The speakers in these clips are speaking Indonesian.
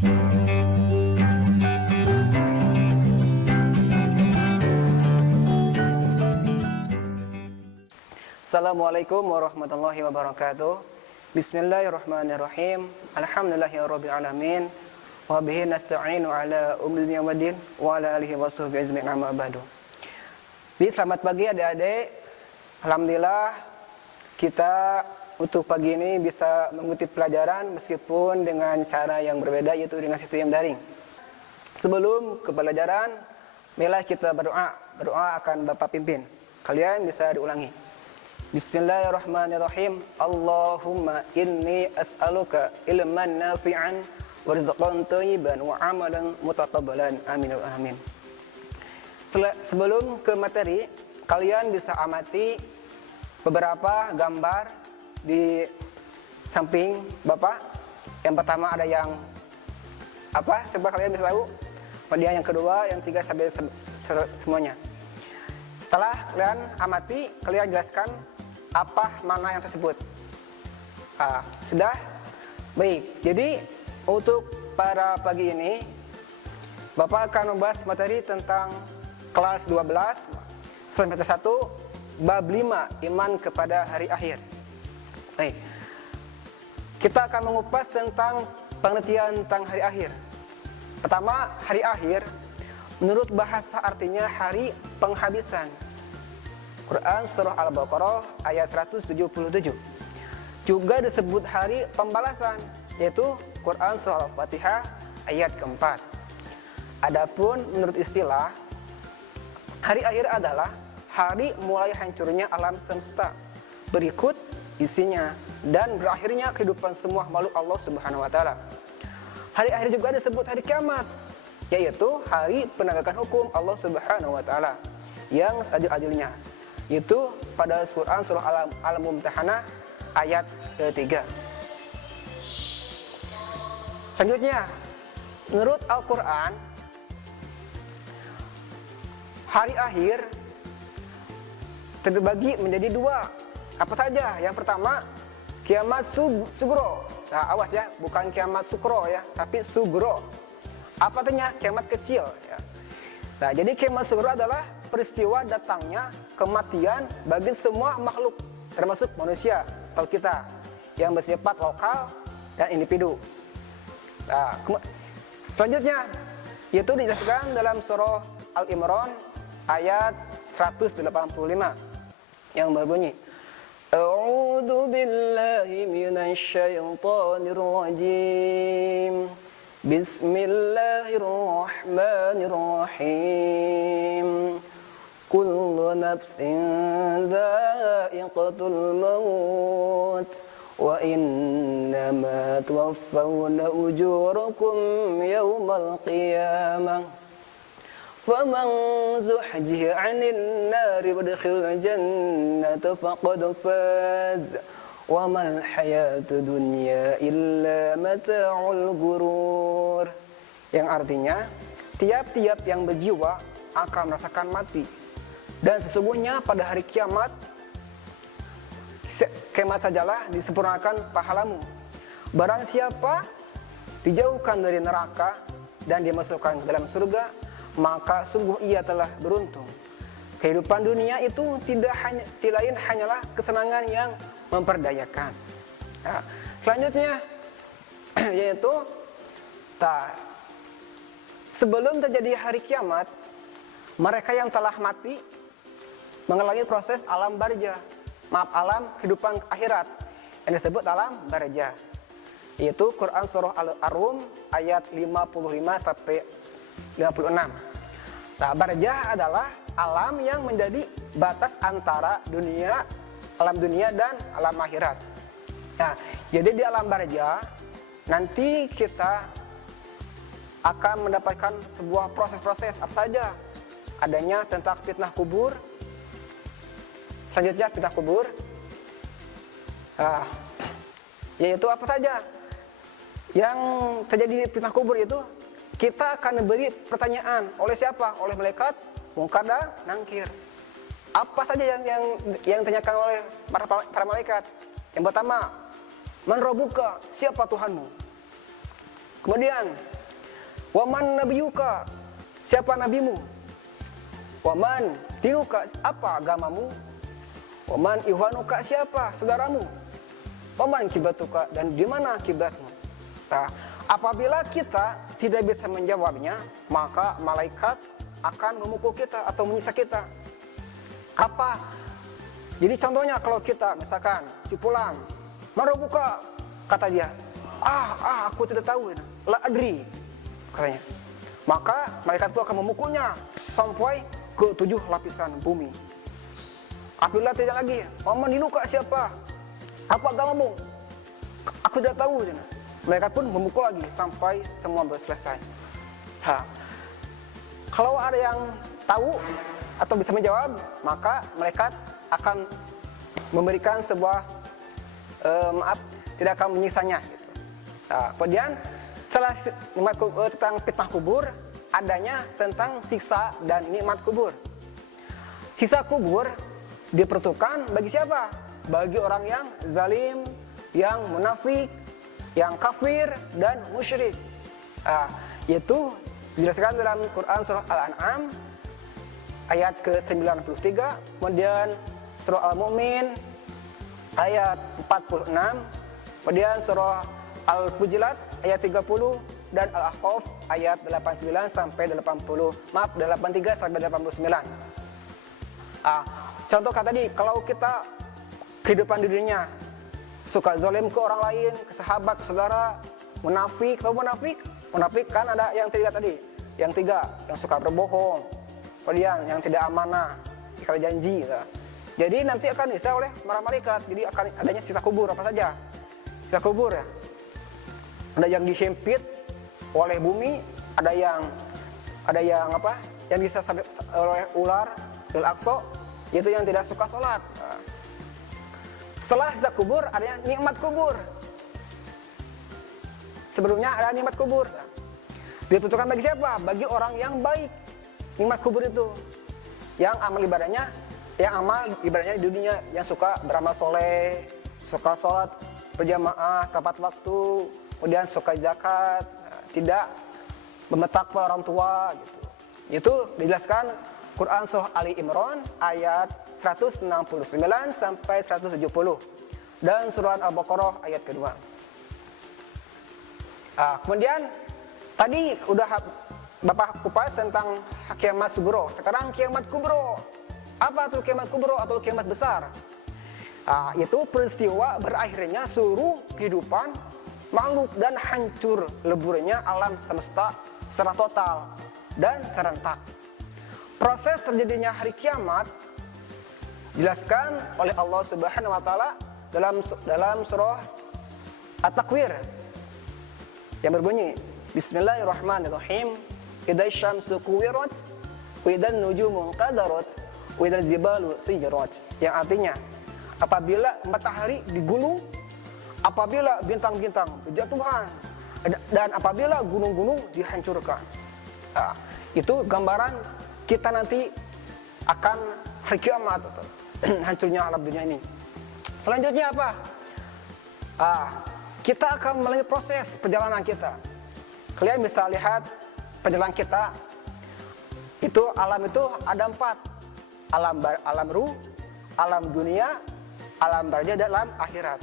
Assalamualaikum warahmatullahi wabarakatuh. Bismillahirrahmanirrahim. Alhamdulillahirabbil alamin. Wa bihi nasta'inu ala umuri dunya waddin wa ala alihi washabbihi ajma'in amma ba'du. Selamat pagi adik-adik. Alhamdulillah kita untuk pagi ini bisa mengikuti pelajaran meskipun dengan cara yang berbeda, yaitu dengan sistem daring. Sebelum ke pelajaran, marilah kita berdoa. Berdoa akan Bapak pimpin. Kalian bisa diulangi. Bismillahirrahmanirrahim. Allahumma inni as'aluka ilman nafi'an wa rizqan thayyiban wa amalan mutaqabbalan. Amin wa amin. Sebelum ke materi, kalian bisa amati beberapa gambar di samping Bapak. Yang pertama ada yang apa? Coba kalian bisa tahu. Kemudian yang kedua, yang tiga sampai semuanya. Setelah kalian amati, kalian jelaskan apa makna yang tersebut. Sudah? Baik. Jadi untuk pada pagi ini Bapak akan membahas materi tentang kelas 12 semester 1 bab 5 iman kepada hari akhir. Baik. Kita akan mengupas tentang pengertian tentang hari akhir. Pertama, hari akhir menurut bahasa artinya hari penghabisan. Quran Surah Al-Baqarah ayat 177. Juga disebut hari pembalasan, yaitu Quran Surah Al-Fatihah ayat keempat. Adapun menurut istilah, hari akhir adalah hari mulai hancurnya alam semesta, berikut isinya, dan berakhirnya kehidupan semua makhluk Allah Subhanahu wa taala. Hari akhir juga disebut hari kiamat, yaitu hari penegakan hukum Allah Subhanahu wa taala yang seadil-adilnya. Itu pada Quran Surah Al-Mumtahanah ayat ketiga. Selanjutnya, menurut Al-Quran, hari akhir terbagi menjadi dua. Apa saja? Yang pertama, kiamat sugro. Nah, awas ya, bukan kiamat sukro ya, tapi sugro. Apa artinya? Kiamat kecil ya. Nah, jadi kiamat sugro adalah peristiwa datangnya kematian bagi semua makhluk, termasuk manusia atau kita, yang bersifat lokal dan individu. Nah, selanjutnya yaitu dijelaskan dalam surah Al-Imran ayat 185 yang berbunyi, A'udzu billahi minasyaitonir rajim. Bismillahirrahmanirrahim. Kullu nafsin dha'iqatul maut wa innama tuwaffawna ujurakum yawmal qiyamah. Faman zuhziha 'anil nari wadkhila jannata faqad faz. Wa mal hayatud dunya illa mata'ul ghurur. Yang artinya, tiap-tiap yang berjiwa akan merasakan mati. Dan sesungguhnya pada hari kiamat sajalah disempurnakan pahalamu. Barang siapa dijauhkan dari neraka dan dimasukkan ke dalam surga, maka sungguh ia telah beruntung. Kehidupan dunia itu tidak lain hanyalah kesenangan yang memperdayakan. Nah, selanjutnya yaitu sebelum terjadi hari kiamat, mereka yang telah mati mengalami proses alam barzah, alam kehidupan akhirat yang disebut alam barzah, yaitu Quran Surah Al-Rum ayat 55 sampai 56. Nah, barzah adalah alam yang menjadi batas antara alam dunia dan alam akhirat. Nah, jadi di alam barzah nanti kita akan mendapatkan sebuah proses-proses apa saja. Adanya tentang fitnah kubur. Selanjutnya fitnah kubur, yaitu apa saja yang terjadi di fitnah kubur itu, kita akan diberi pertanyaan oleh siapa? Oleh malaikat Munkar dan Nakir. Apa saja yang ditanyakan oleh para malaikat? Yang pertama, Man Rabbuka, siapa Tuhanmu? Kemudian, waman nabiyuka, siapa nabimu? Waman dinuka, apa agamamu? Waman ihwanuka, siapa saudaramu? Waman kibatuka, dan di mana kiblatmu? Nah, apabila kita tidak bisa menjawabnya, maka malaikat akan memukul kita atau menyiksa kita. Apa? Jadi contohnya kalau kita misalkan si Fulan, "Marobuka," kata dia, aku tidak tahu, la adri, katanya. Maka malaikat itu akan memukulnya sampai ke 7 lapisan bumi. Apabila tidak lagi, "Waman dinuka, siapa? Apa agamamu?" "Aku tidak tahu." Malaikat pun memukul lagi sampai semua selesai. Kalau ada yang tahu atau bisa menjawab, maka malaikat akan memberikan sebuah tidak akan menyiksanya. Gitu. Kemudian setelah tentang fitnah kubur, adanya tentang siksa dan nikmat kubur. Siksa kubur diperuntukkan bagi siapa? Bagi orang yang zalim, yang munafik, yang kafir dan musyrik. Yaitu dijelaskan dalam Quran surah Al-An'am ayat ke-93, kemudian surah Al-Mu'min ayat 46, kemudian surah Al-Fujilat ayat 30 dan Al-Ahqaf ayat 89 sampai 80. 83 sampai 89. Contoh kata tadi, kalau kita kehidupan di dunia suka zalim ke orang lain, ke sahabat, ke saudara, munafik. Tahu munafik? Munafik kan ada yang 3 tadi. Yang 3, yang suka berbohong. Kemudian yang tidak amanah, ingkar janji. Jadi nanti akan disiksa oleh para malaikat. Jadi akan adanya siksa kubur apa saja? Siksa kubur ya. Ada yang dihimpit oleh bumi, ada yang apa? Yang disiksa oleh ular, Al-Aqsa, yaitu yang tidak suka sholat. Setelah siksa kubur, ada yang nikmat kubur. Sebelumnya ada nikmat kubur. Ditentukan bagi siapa? Bagi orang yang baik. Nikmat kubur itu yang amal ibadahnya di dunia, yang suka beramal soleh, suka sholat berjamaah tepat waktu, kemudian suka zakat, tidak membetakwa orang tua, gitu. Itu dijelaskan Quran surah Ali Imran ayat 169 sampai 170 dan surah Al-Baqarah ayat kedua. Kemudian tadi udah Bapak kupas tentang kiamat sugro. Sekarang kiamat kubro. Apa itu kiamat kubro atau kiamat besar? Itu peristiwa berakhirnya seluruh kehidupan makhluk dan hancur leburnya alam semesta secara total dan serentak. Proses terjadinya hari kiamat dijelaskan oleh Allah Subhanahu wa taala dalam surah At-Takwir yang berbunyi, Bismillahirrahmanirrahim. Idza syamsu kuwirat wa idzan nujumu qadarat wa idzal jibalu suyirat. Yang artinya, apabila matahari digulung, apabila bintang-bintang berjatuhan, dan apabila gunung-gunung dihancurkan. Itu gambaran kita nanti akan hari kiamat, hancurnya alam dunia ini. Selanjutnya apa? Kita akan melalui proses perjalanan kita. Kalian bisa lihat perjalanan kita itu, alam itu ada 4. Alam ruh, alam dunia, alam barzah, dan alam akhirat.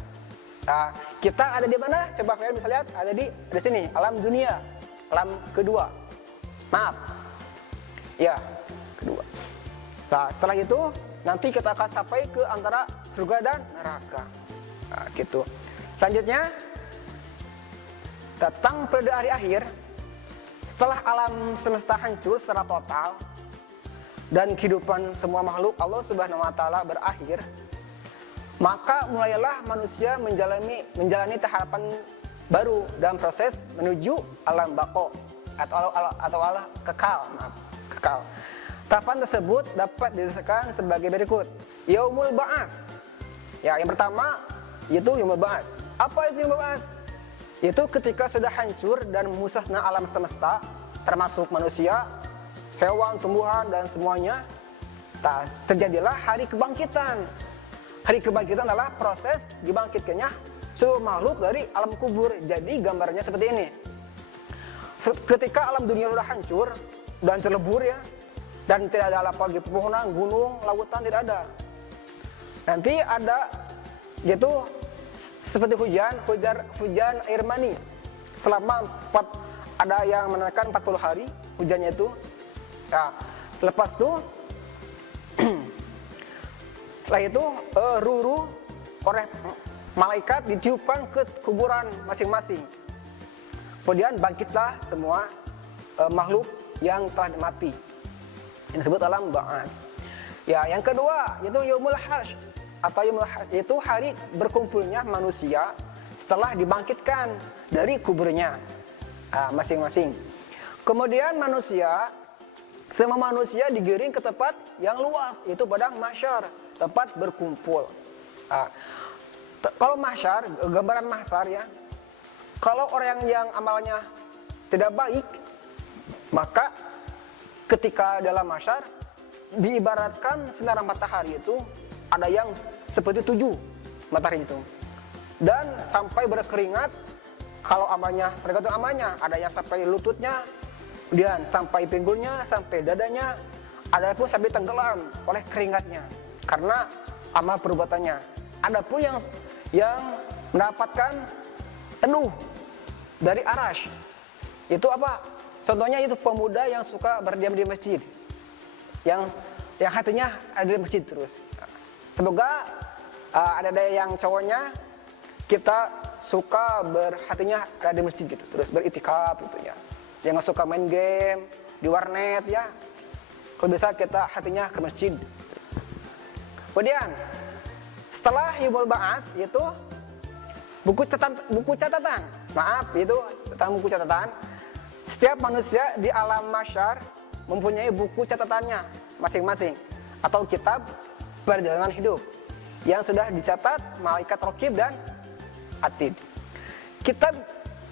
Kita ada di mana? Coba kalian bisa lihat, ada di sini, alam dunia, alam kedua. Maaf. Ya, kedua. Setelah itu nanti kita akan sampai ke antara surga dan neraka. Gitu. Selanjutnya tentang pada hari akhir, setelah alam semesta hancur secara total dan kehidupan semua makhluk Allah Subhanahu wa taala berakhir, maka mulailah manusia menjalani tahapan baru dalam proses menuju alam baqo atau alam kekal. Tahapan tersebut dapat dijelaskan sebagai berikut. Yaumul Ba'ats. Ya, yang pertama yaitu Yaumul Ba'ats. Apa itu Yaumul Ba'ats? Itu ketika sudah hancur dan musnahnya alam semesta, termasuk manusia, hewan, tumbuhan, dan semuanya, terjadilah hari kebangkitan. Hari kebangkitan adalah proses dibangkitkannya seluruh makhluk dari alam kubur. Jadi gambarnya seperti ini. Ketika alam dunia sudah hancur dan lebur ya, dan tidak ada lagi pepohonan, gunung, lautan tidak ada. Nanti ada yaitu seperti hujan air mani selama ada yang menekan 40 hari hujannya itu. Nah, lepas itu setelah itu ruh oleh malaikat ditiupkan ke kuburan masing-masing. Kemudian bangkitlah semua makhluk yang telah mati. Yang disebut alam ba'ats. Ya, yang kedua yaitu yaumul hasyr atau yaumul hasyr, yaitu hari berkumpulnya manusia setelah dibangkitkan dari kuburnya masing-masing. Kemudian semua manusia digiring ke tempat yang luas, yaitu padang mahsyar, tempat berkumpul. Kalau mahsyar, gambaran mahsyar ya, kalau orang yang amalnya tidak baik, maka ketika dalam mahsyar diibaratkan sinar matahari itu ada yang seperti 7 matahari itu, dan sampai berkeringat. Kalau amalnya tergantung amalnya, ada yang sampai lututnya, kemudian sampai pinggulnya, sampai dadanya, ada pun sampai tenggelam oleh keringatnya karena amal perbuatannya. Ada pun yang mendapatkan teduh dari arash. Itu apa? Contohnya itu pemuda yang suka berdiam di masjid, yang hatinya ada di masjid terus. Semoga ada yang cowoknya kita suka berhatinya ada di masjid gitu, terus beritikaf gitu ya. Jangan suka main game di warnet ya. Kalau bisa kita hatinya ke masjid. Kemudian setelah yaumul ba'ats yaitu buku catatan. Maaf, itu tentang buku catatan. Setiap manusia di alam mahsyar mempunyai buku catatannya masing-masing atau kitab perjalanan hidup yang sudah dicatat malaikat raqib dan atid. Kitab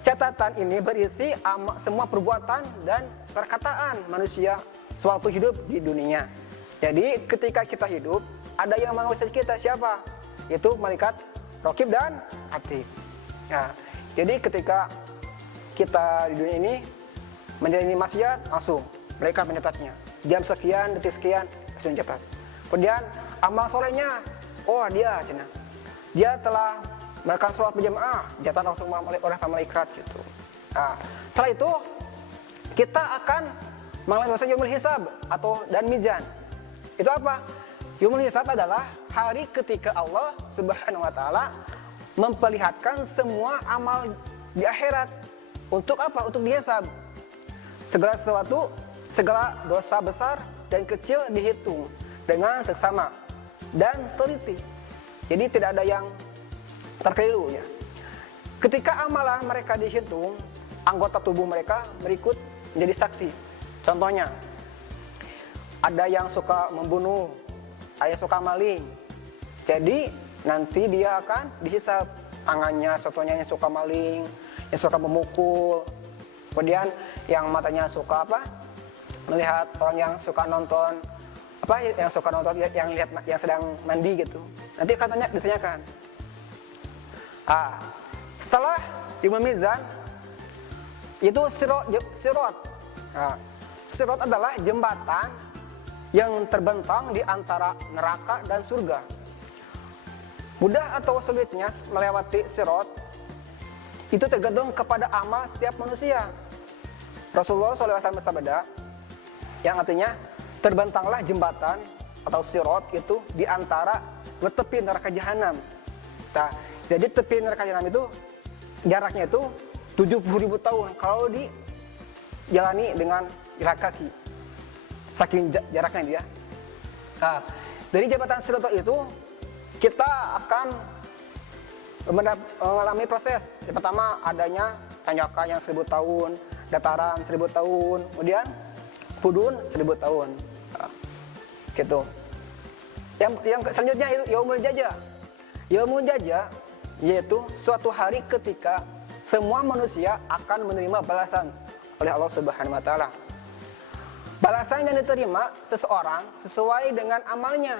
catatan ini berisi semua perbuatan dan perkataan manusia sewaktu hidup di dunia. Jadi ketika kita hidup, ada yang mengawasi kita, siapa? Itu malaikat raqib dan atid. Ya, jadi ketika kita di dunia ini menjalani maksiat, langsung mereka mencatatnya. Jam sekian, detik sekian, langsung mencatat. Kemudian amal solehnya, oh dia telah melakukan sholat berjamaah, jatah langsung oleh malaikat gitu. Nah, setelah itu kita akan mengalami masa yaumul hisab dan mizan. Itu apa? Yaumul hisab adalah hari ketika Allah Subhanahu wa taala memperlihatkan semua amal di akhirat. Untuk apa? Untuk dihisab. Segala dosa besar dan kecil dihitung dengan seksama dan teliti. Jadi tidak ada yang terkeliru ya. Ketika amalan mereka dihitung, anggota tubuh mereka berikut menjadi saksi. Contohnya, ada yang suka membunuh, ada yang suka maling. Jadi nanti dia akan dihisab tangannya, contohnya yang suka maling, yang suka memukul. Kemudian yang matanya suka melihat orang yang suka nonton, yang lihat yang sedang mandi gitu. Nanti katanya ditanyakan. Setelah yaumul mizan itu sirat. Sirat adalah jembatan yang terbentang di antara neraka dan surga. Mudah atau sulitnya melewati sirat itu tergantung kepada amal setiap manusia. Rasulullah SAW bersabda yang artinya terbentanglah jembatan atau sirat itu di antara dua tepi neraka jahanam. Jadi tepi neraka jahanam itu jaraknya itu 70.000 tahun kalau dijalani dengan jalan kaki. Saking jaraknya dia. Dari jembatan sirat itu kita akan mengalami proses. Yang pertama adanya tanjakan yang 1000 tahun, dataran 1000 tahun, kemudian hudun 1000 tahun. Gitu. Yang selanjutnya itu yaumul jazaa. Yaumul jazaa yaitu suatu hari ketika semua manusia akan menerima balasan oleh Allah Subhanahu wa taala. Balasan yang diterima seseorang sesuai dengan amalnya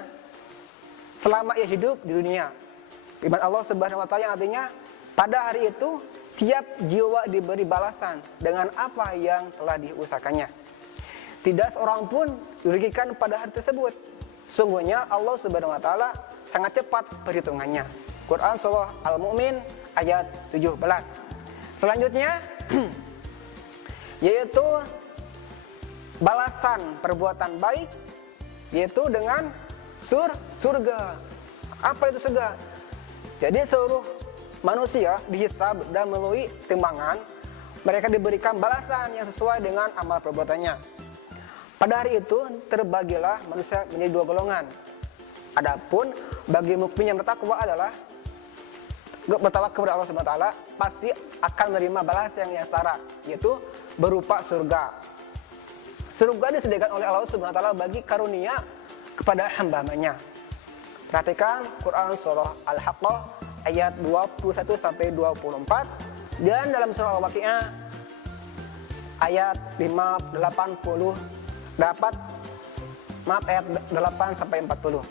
selama ia hidup di dunia. Firman Allah Subhanahu wa taala yang artinya pada hari itu tiap jiwa diberi balasan dengan apa yang telah diusahakannya. Tidak seorang pun dirugikan pada hari tersebut. Sungguhnya Allah Subhanahu wa taala sangat cepat perhitungannya. Quran surah Al-Mu'min ayat 17. Selanjutnya yaitu balasan perbuatan baik, yaitu dengan surga. Apa itu surga? Jadi seluruh manusia dihisab dan melalui timbangan, mereka diberikan balasan yang sesuai dengan amal perbuatannya. Pada hari itu terbagilah manusia menjadi dua golongan. Adapun bagi mukmin yang bertakwa adalah bertawakal kepada Allah Subhanahu wa taala, pasti akan menerima balasan yang setara, yaitu berupa surga. Surga disediakan oleh Allah Subhanahu wa taala bagi karunia kepada hamba-Nya. Perhatikan Quran surah Al-Haqqah ayat 21 sampai 24 dan dalam surah Al-Waqiah ayat 8 sampai 40.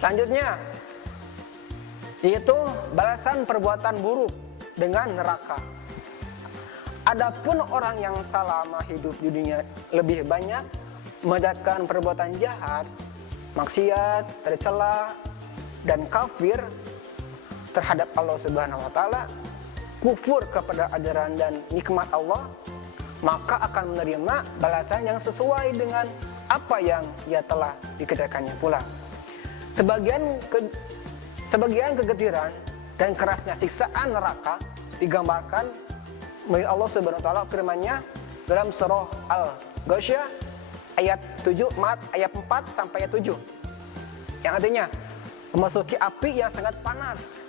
Selanjutnya yaitu balasan perbuatan buruk dengan neraka. Adapun orang yang selama hidup di dunia lebih banyak mengerjakan perbuatan jahat, maksiat, tercela dan kafir terhadap Allah Subhanahu wa taala, kufur kepada ajaran dan nikmat Allah, maka akan menerima balasan yang sesuai dengan apa yang ia telah dikerjakannya pula. Sebagian kegetiran dan kerasnya siksaan neraka digambarkan oleh Allah Subhanahu wa taala firman-Nya dalam surah Al-Ghasyiyah ayat 4 sampai ayat 7. Yang artinya memasuki api yang sangat panas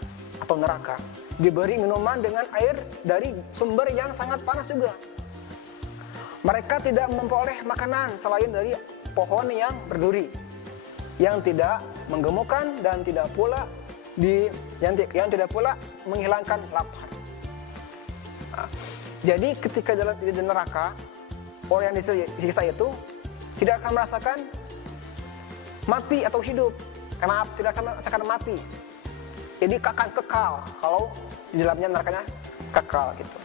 atau neraka, diberi minuman dengan air dari sumber yang sangat panas juga. Mereka tidak memperoleh makanan selain dari pohon yang berduri, yang tidak menggemukkan dan tidak pula tidak pula menghilangkan lapar. Nah, jadi ketika dalam di neraka, orang yang disiksa itu tidak akan merasakan mati atau hidup. Maaf, tidak akan merasakan mati. Jadi akan kekal kalau di dalamnya nerakanya kekal gitu.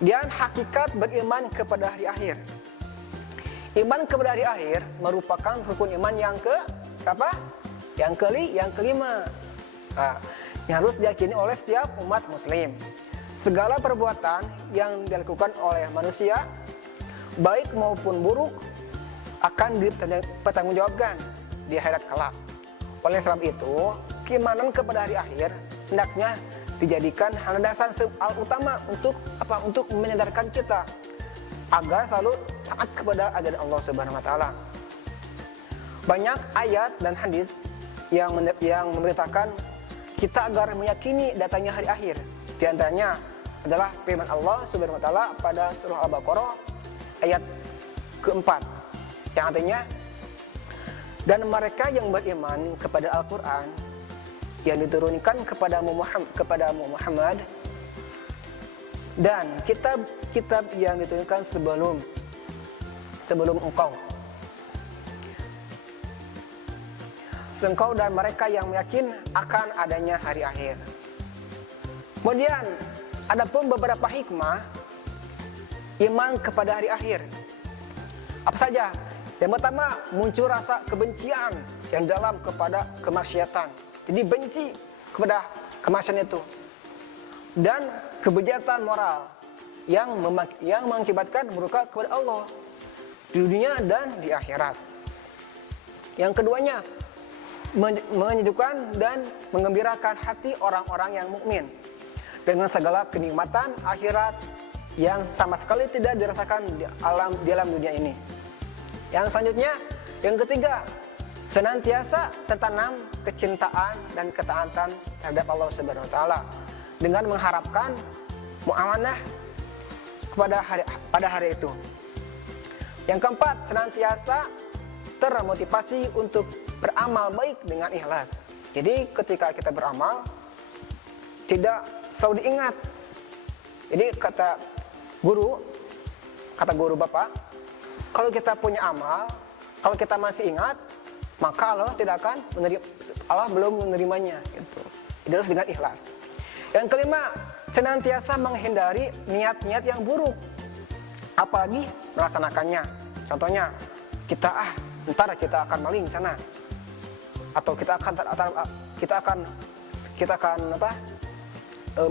Dan hakikat beriman kepada hari akhir. Iman kepada hari akhir merupakan rukun iman yang berapa? Yang kelima. Nah, yang harus diyakini oleh setiap umat muslim. Segala perbuatan yang dilakukan oleh manusia, baik maupun buruk, akan dipertanggungjawabkan di akhirat kelak. Oleh sebab itu, keimanan kepada hari akhir hendaknya dijadikan landasan utama untuk menyadarkan kita agar selalu taat kepada ajaran Allah Subhanahu wa taala. Banyak ayat dan hadis yang memberitakan kita agar meyakini datangnya hari akhir. Di antaranya adalah firman Allah Subhanahu wa taala pada surah Al-Baqarah ayat keempat, yang artinya, dan mereka yang beriman kepada Al-Quran yang diturunkan kepada Muhammad dan kitab-kitab yang diturunkan sebelum engkau dan mereka yang yakin akan adanya hari akhir. Kemudian adapun beberapa hikmah iman kepada hari akhir. Apa saja? Yang pertama, muncul rasa kebencian yang dalam kepada kemaksiatan. Jadi benci kepada kemaksiatan itu. Dan kebejatan moral yang mengakibatkan murka kepada Allah di dunia dan di akhirat. Yang keduanya, menyejukkan dan menggembirakan hati orang-orang yang mukmin dengan segala kenikmatan akhirat yang sama sekali tidak dirasakan di alam dunia ini. Yang selanjutnya, yang ketiga, senantiasa tertanam kecintaan dan ketaatan terhadap Allah Subhanahu wa taala dengan mengharapkan muamanah pada hari itu. Yang keempat, senantiasa termotivasi untuk beramal baik dengan ikhlas. Jadi ketika kita beramal tidak selalu diingat. Jadi kata guru Bapak, kalau kita punya amal, kalau kita masih ingat, maka Allah belum menerimanya gitu. Jadi harus dengan ikhlas. Yang kelima, senantiasa menghindari niat-niat yang buruk, apalagi melaksanakannya. Contohnya, ntar kita akan maling di sana, atau kita akan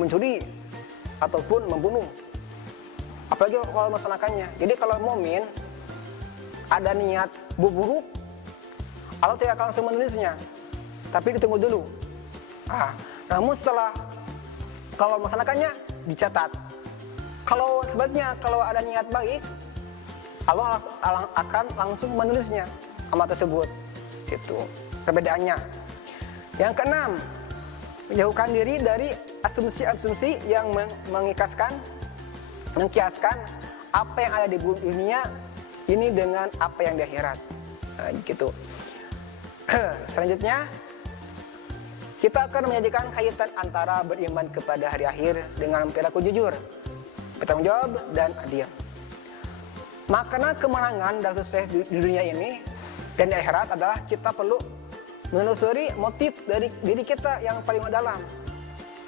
mencuri ataupun membunuh, apalagi kalau melaksanakannya. Jadi kalau mukmin ada niat buruk, Allah tidak akan langsung menulisnya, tapi ditunggu dulu. Namun kalau melaksanakannya dicatat. Kalau sebaliknya, kalau ada niat baik, Allah akan langsung menulisnya amal tersebut. Itu perbedaannya. Yang keenam, menjauhkan diri dari asumsi-asumsi yang mengkiaskan apa yang ada di dunia ini dengan apa yang di akhirat. Gitu. Selanjutnya, kita akan menyajikan kaitan antara beriman kepada hari akhir dengan perilaku jujur, bertanggung jawab, dan adil. Makna kemenangan dan sukses di dunia ini dan di akhirat adalah kita perlu menelusuri motif dari diri kita yang paling dalam.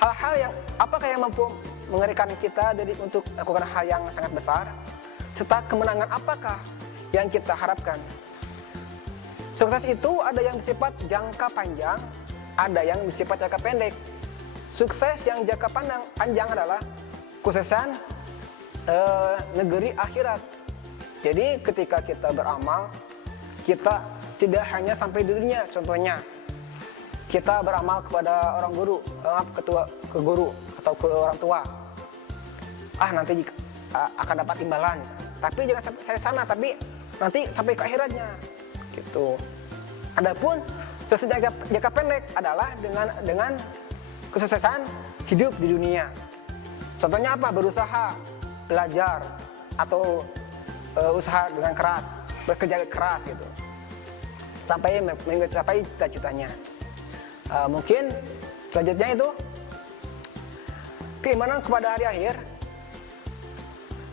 Hal-hal yang apakah yang mampu mengerikan kita untuk melakukan hal yang sangat besar, serta kemenangan apakah yang kita harapkan. Sukses itu ada yang bersifat jangka panjang, ada yang bersifat jangka pendek. Sukses yang jangka panjang adalah kesuksesan negeri akhirat. Jadi ketika kita beramal, kita tidak hanya sampai di dunia. Contohnya, kita beramal kepada ke guru atau ke orang tua. Nanti akan dapat imbalan. Tapi jangan sampai saya sana, tapi nanti sampai ke akhiratnya. Gitu. Adapun sukses jangka pendek adalah dengan kesuksesan hidup di dunia. Contohnya apa? Berusaha, belajar, atau usaha dengan keras, bekerja keras gitu, sampai mencapai cita-citanya. Mungkin selanjutnya itu keimanan kepada hari akhir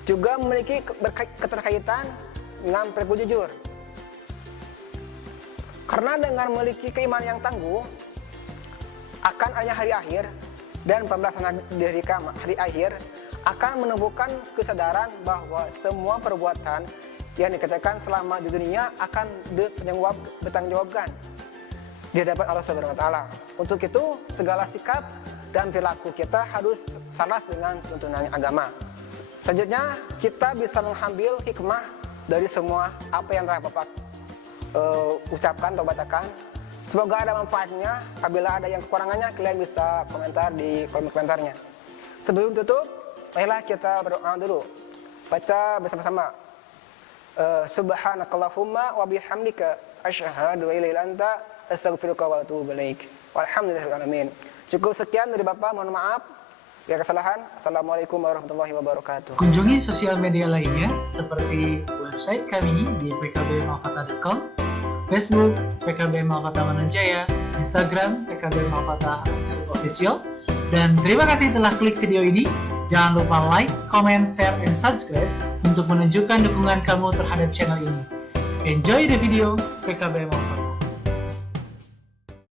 juga memiliki keterkaitan dengan perilaku jujur. Karena dengan memiliki keimanan yang tangguh akan adanya hari akhir dan pelaksanaan dari hari akhir akan menumbuhkan kesadaran bahwa semua perbuatan yang dikerjakan selama di dunia akan bertanggungjawabkan di hadapan Allah Subhanahu wa taala. Untuk itu, segala sikap dan perilaku kita harus selaras dengan tuntunan agama. Selanjutnya, kita bisa mengambil hikmah dari semua apa yang telah Bapak ucapkan atau bacakan. Semoga ada manfaatnya. Apabila ada yang kekurangannya, kalian bisa komentar di kolom komentarnya. Sebelum tutup, marilah kita berdoa dulu. Baca bersama-sama. Subhanakallahumma wa bihamdika asyhadu an la ilaha illa anta astaghfiruka wa atubu ilaik. Walhamdulillahil alamin. Cukup sekian dari Bapak, mohon maaf bila kesalahan. Assalamualaikum warahmatullahi wabarakatuh. Kunjungi sosial media lainnya seperti website kami di pkbmalfata.com, Facebook PKB Malfata Mananjaya, Instagram PKB Malfata _official. Dan terima kasih telah klik video ini. Jangan lupa like, comment, share, and subscribe untuk menunjukkan dukungan kamu terhadap channel ini. Enjoy the video PKB Malfata.